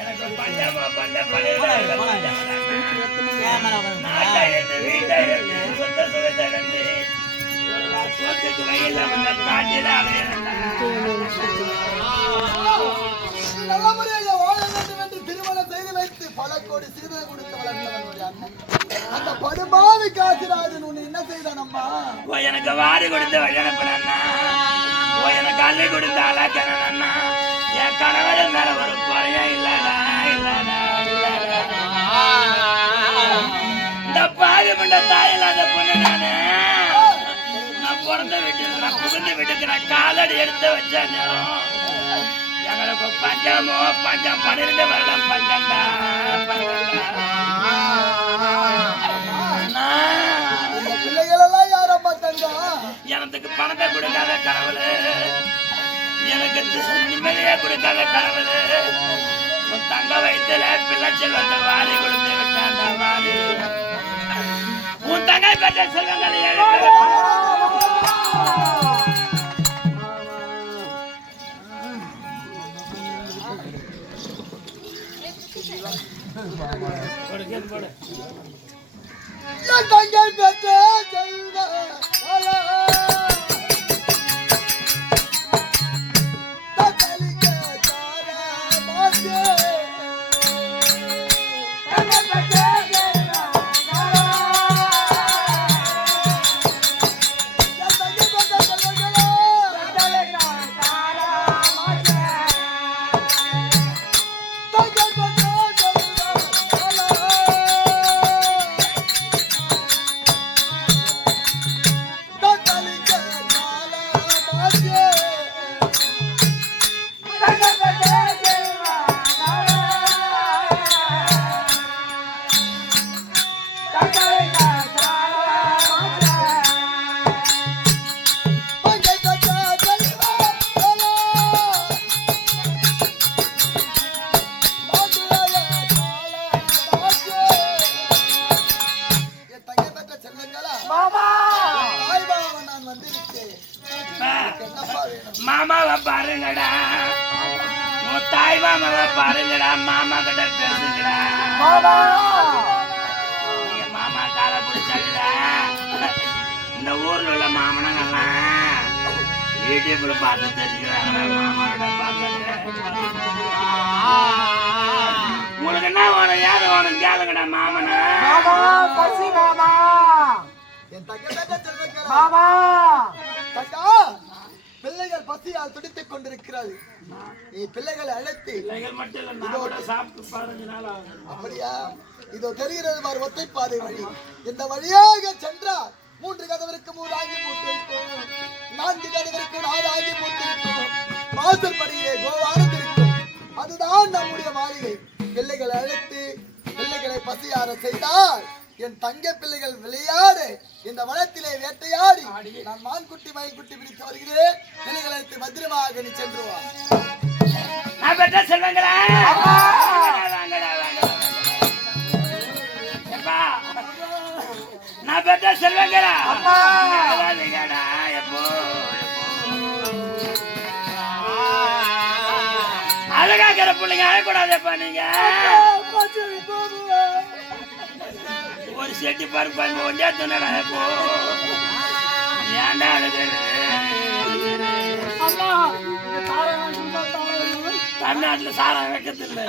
எனக்கு பஞ்சமா பஞ்ச பழைய சொந்த சுகத்தை சொத்துக்கு வகையில் வந்த காட்டில திருமணம் செய்து வைத்து பல கோடி சீதை கொடுத்து வளர்ந்தவனுடைய அண்ணன் அந்த படுபாவி காசிராஜன் உன்னை என்ன செய்தான் அம்மா? எனக்கு வாரி கொடுத்து வழியனுப்பினா எனக்கு அள்ளி கொடுத்து அழகனா என் கணவர் மேல ஒரு குறையா இல்லடா இல்லடா இந்த பாவி பண்ண தாய் இல்லாத பொண்ணு நானு நான் பிறந்த வீட்டுக்கு நான் புகுந்த வீட்டுக்கு நான் காலடி எடுத்து வச்ச நேரம் எங்களுக்கு பஞ்சமோ பஞ்சம் 12 வருடம் பஞ்சம்டா பிள்ளைகள் எல்லாம் யாரும் பார்த்தாங்க எனக்கு பணத்தை கொடுக்காத கடவுள் எனக்கு நிம்மதியா கொடுக்காத கடவுள் உன் தங்க வயிற்றுல பிள்ளை செல்வத்தை வாரி கொடுத்து விட்டாண்டா வாரி உன் தங்கை பெற்ற செல்வங்களை தங்கை பெற்ற செல்வ மாமாவை பாருங்கடா உன் தாய் மாமாவை பாருங்கடா மாமா கிட்ட பேசுங்கடா நீங்க மாமா காலை பிடிச்சாங்கடா இந்த ஊர்ல உள்ள மாமனங்கெல்லாம் யூடியூப்ல பார்த்து தெரிஞ்சுக்கிறாங்க மாமாவோட பார்த்து உங்களுக்கு என்ன வேணும் யாரு வேணும் கேளுங்கடா மாமனா பிள்ளைகள் பசியால் துடித்துக் கொண்டிருக்கிறது. நீ பிள்ளைகளை அழைத்து அப்படியா இதோ தெரிகிறது பார் ஒத்தைப்பாதை வழி. இந்த வழியாக சென்றால் 3 கதவிற்கு 3 ஆகி பூத்திருக்கும், 4 கதவிற்கு 4 ஆகி பூத்திருக்கும், வாசற்படியிலே கோவாரம் இருக்கும். அதுதான் நம்முடைய மாளிகை. பிள்ளைகளை அழைத்து பிள்ளைகளை பசியார செய்தால் என் தங்க பிள்ளைகள் விளையாடு இந்த வனத்திலே வேட்டையாடி நான் மான்குட்டி மயில்குட்டி பிடித்து வருகிறேன். பிள்ளைகளை அழைத்து பத்திரமாக நீ சென்று வா. நான் பெற்ற செல்வங்களா அழகாக்கிற பிள்ளைங்க அழக்கூடாதப்பா நீங்க ஒரு செட்டி பருப்பு ஒன்றே துணடா இப்போ ஏன்டா அழுது தமிழ்நாட்டுல சாரம் வைக்கத்தில்லை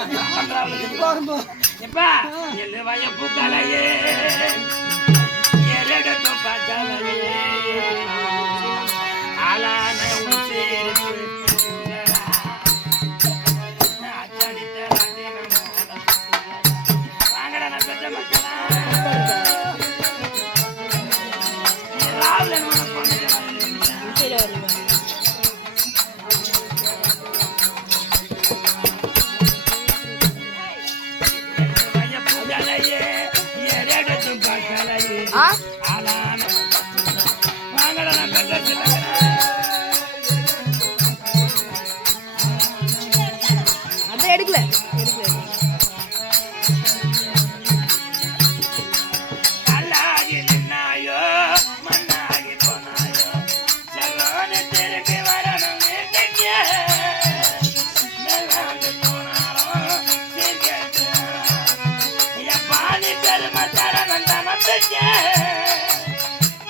எப்பா எல்லு வய பூக்காலையே எரடத்து பார்த்தாலையே ஆளான வாங்கடா நான் பெற்ற மக்களா எடுக்கல மண்ணாகி போனாயோ செல்வனு திரும்பி வரணும்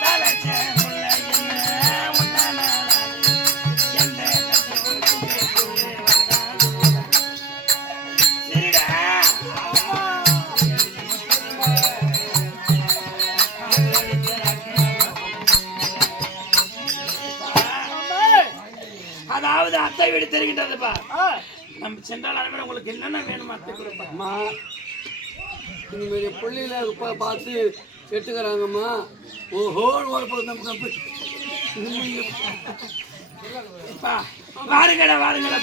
தலைச்ச முள்ள என்ன உன்னானாலாது எந்த கட்டுக்குள்ளே வந்தாது சரிடா அதாவது அத்தை வீடு தெரிகின்றதுப்பா நம்ம சென்றால் அனைவரும் உங்களுக்கு என்னென்ன வேணுமா அத்தை கொடுப்பா இனிமேல் பிள்ளைகளை பார்த்து எடுத்துக்கிறாங்கம்மா ஓஹோன்னு வரப்போது நமக்கு வாருங்கடா வாருங்கடா